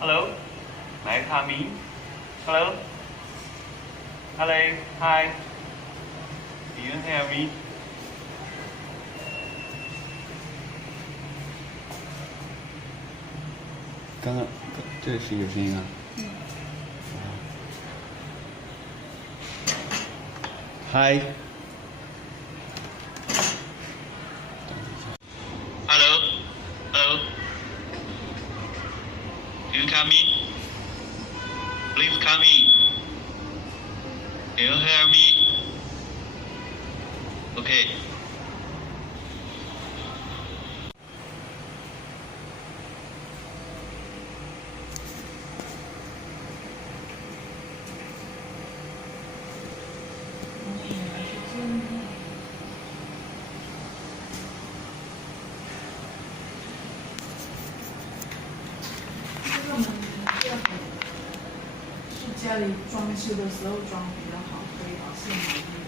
Hello, may I come in? Hello? Hello, hi. Do you hear me? 刚刚这是有声音啊。嗨。Hello, hello. Do you come in? Please come in. Can you hear me? Okay. 是家里装修的时候装比较好，可以把线拿进